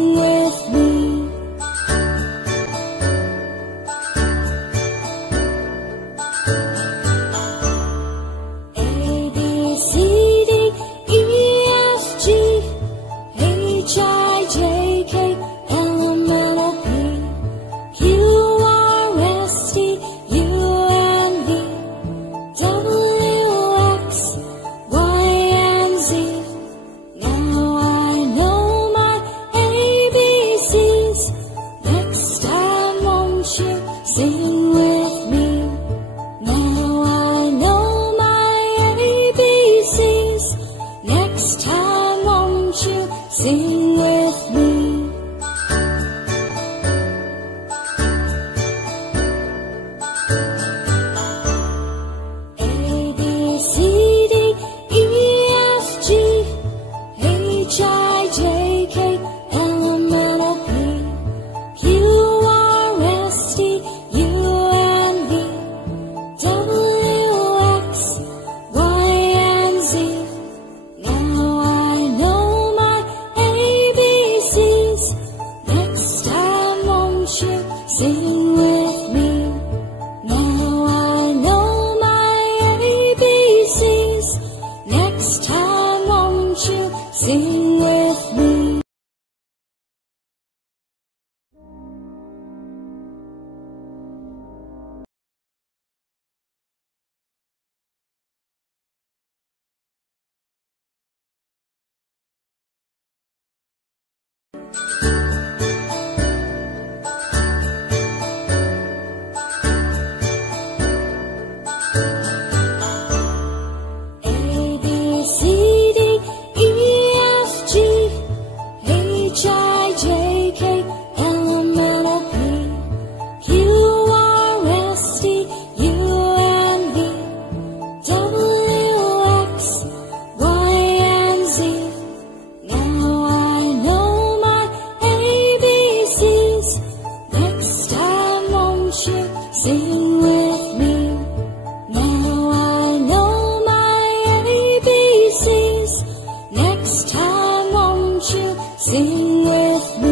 sing with me. A, B, C, D, E, F, G, H, I, J, K, L, M, N, O, P, Q, R, S, T, U, N, V, W, X, Y, and Z. Now I know my ABCs. Next time won't you sing with me? Now I know my ABCs. Next time won't you sing with me? A, B, C, D, E, F, G, H, I, J, K, L, M, N, O, P, Q, R, S, T, U, N, V, W, X, Y, and Z. Now I know my ABCs. Next time won't you sing with me? Now I know my ABCs. Next time won't you sing with me? A, B, C, D, E, F, G, H, I, J, K, L, M, N, O, P, Q, R, S, T, U, N, V, W, X, Y, and Z. Now I know my ABCs. Next time won't you sing with me? Now I know my ABCs. Next time won't you sing with me?